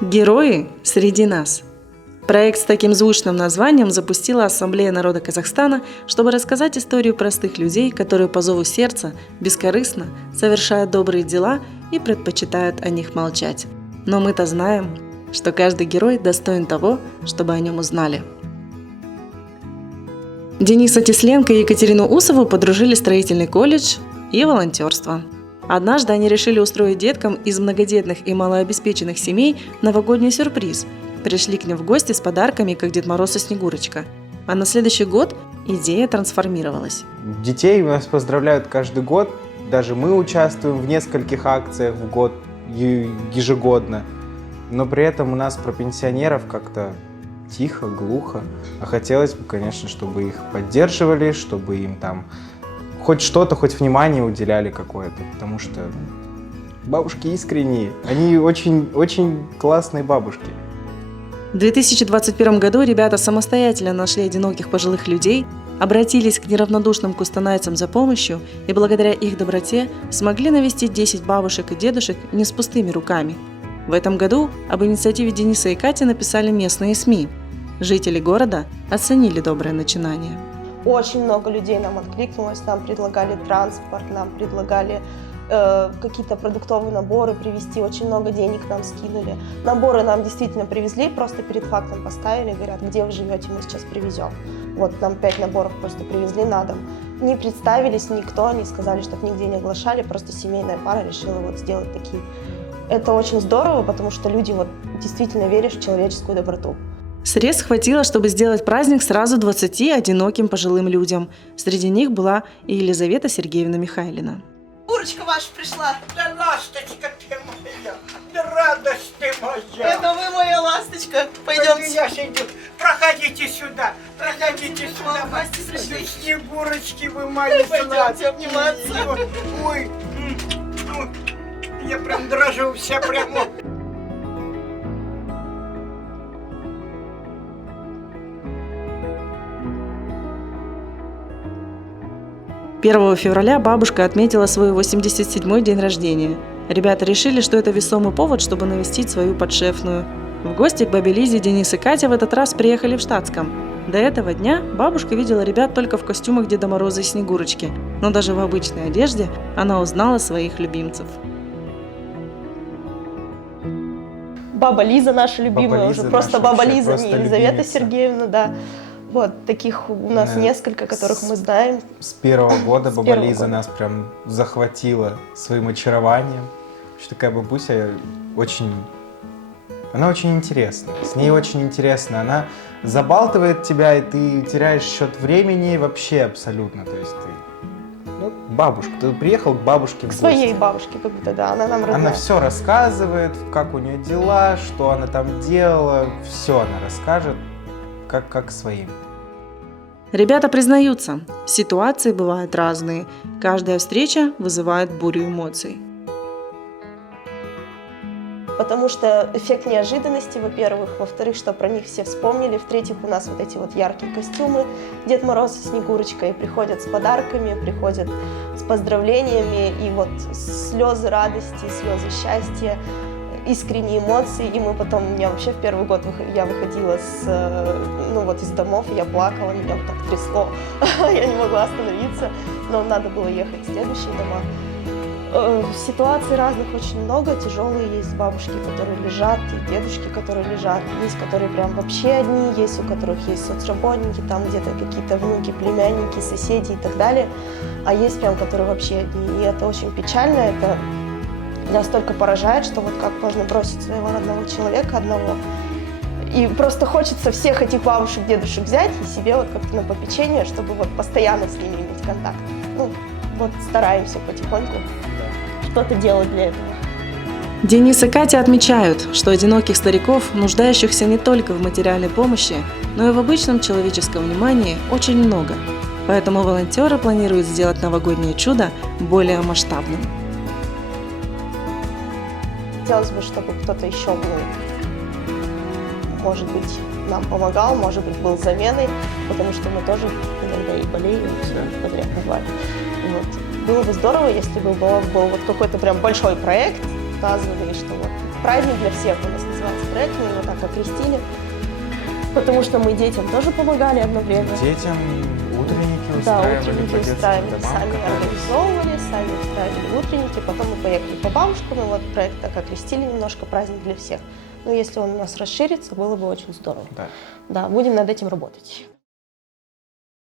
Герои среди нас. Проект с таким звучным названием запустила Ассамблея народа Казахстана, чтобы рассказать историю простых людей, которые по зову сердца, бескорыстно совершают добрые дела и предпочитают о них молчать. Но мы-то знаем, что каждый герой достоин того, чтобы о нем узнали. Дениса Тесленко и Екатерину Усову подружили строительный колледж и волонтерство. Однажды они решили устроить деткам из многодетных и малообеспеченных семей новогодний сюрприз. Пришли к ним в гости с подарками, как Дед Мороз и Снегурочка. А на следующий год идея трансформировалась. Детей у нас поздравляют каждый год. Даже мы участвуем в нескольких акциях в год ежегодно. Но при этом у нас про пенсионеров как-то тихо, глухо. А хотелось бы, конечно, чтобы их поддерживали, чтобы им там хоть что-то, хоть внимание уделяли какое-то. Потому что бабушки искренние. Они очень классные бабушки. В 2021 году ребята самостоятельно нашли одиноких пожилых людей, обратились к неравнодушным кустанайцам за помощью и благодаря их доброте смогли навестить 10 бабушек и дедушек не с пустыми руками. В этом году об инициативе Дениса и Кати написали местные СМИ. Жители города оценили доброе начинание. Очень много людей нам откликнулось, нам предлагали транспорт, нам предлагали какие-то продуктовые наборы привезти, очень много денег нам скинули. Наборы нам действительно привезли, просто перед фактом поставили, говорят, где вы живете, мы сейчас привезем. Вот нам 5 наборов просто привезли на дом. Не представились никто, они сказали, что их нигде не оглашали, просто семейная пара решила вот сделать такие. Это очень здорово, потому что люди вот действительно верят в человеческую доброту. Средств хватило, чтобы сделать праздник сразу 20 одиноким пожилым людям. Среди них была и Елизавета Сергеевна Михайлина. Курочка ваша пришла. Да ласточка ты моя, да радость ты моя. Это вы моя ласточка. Пойдемте. Я сидю. Проходите сюда, проходите сюда. Гости пришли. Снегурочки вы мои Пойдемте обниматься. Ой, я прям дрожу вся прямо. 1 февраля бабушка отметила свой 87-й день рождения. Ребята решили, что это весомый повод, чтобы навестить свою подшефную. В гости к бабе Лизе Денис и Катя в этот раз приехали в штатском. До этого дня бабушка видела ребят только в костюмах Деда Мороза и Снегурочки, но даже в обычной одежде она узнала своих любимцев. Баба Лиза наша любимая, Баба уже Лиза просто наша баба вообще Лиза, просто не Елизавета любимица. Сергеевна, да. Вот, таких у нас несколько, которых мы знаем. С первого года баба первого Лиза года. нас прям захватила своим очарованием. Что такая бабуся она очень интересна. С ней очень интересно. Она забалтывает тебя, и ты теряешь счет времени вообще абсолютно. То есть ты, бабушка. Ты приехал к бабушке в К гости. своей бабушке, как будто, да, она нам родная. Она все рассказывает, как у нее дела, что она там делала. Все она расскажет, как своим. Ребята признаются, ситуации бывают разные. Каждая встреча вызывает бурю эмоций. Потому что эффект неожиданности, во-первых, во-вторых, что про них все вспомнили, в-третьих, у нас вот эти вот яркие костюмы, Дед Мороз и Снегурочка, и приходят с подарками, приходят с поздравлениями, и вот слезы радости, слезы счастья, искренние эмоции, и мы потом, у меня вообще в первый год я выходила из домов, и я плакала, меня вот так трясло, я не могла остановиться, но надо было ехать в следующие дома. Ситуаций разных очень много, тяжелые есть бабушки, которые лежат, и дедушки, которые лежат, есть, которые прям вообще одни, есть, у которых есть соцработники, там где-то какие-то внуки, племянники, соседи и так далее, а есть прям, которые вообще одни, и это очень печально, это настолько поражает, что вот как можно бросить своего родного человека одного, и просто хочется всех этих бабушек, дедушек взять и себе вот как-то на попечение, чтобы вот постоянно с ними иметь контакт. Вот стараемся потихоньку что-то делать для этого. Денис и Катя отмечают, что одиноких стариков, нуждающихся не только в материальной помощи, но и в обычном человеческом внимании, очень много. Поэтому волонтеры планируют сделать новогоднее чудо более масштабным. Хотелось бы, чтобы кто-то еще был, может быть, нам помогал, может быть, был заменой, потому что мы тоже иногда и болеем, и все подряд бывает. Вот. Было бы здорово, если бы был вот какой-то прям большой проект, указывали, что вот праздник для всех у нас называется проект, мы его так окрестили, потому что мы детям тоже помогали одно время. Детям утренники Да, устраивали, утренники по детским устраивали, домам сами катались. организовывали, сами устраивали утренники, потом мы поехали по бабушкам, и вот проект так окрестили немножко, праздник для всех. Но если он у нас расширится, было бы очень здорово. Да. Да, будем над этим работать.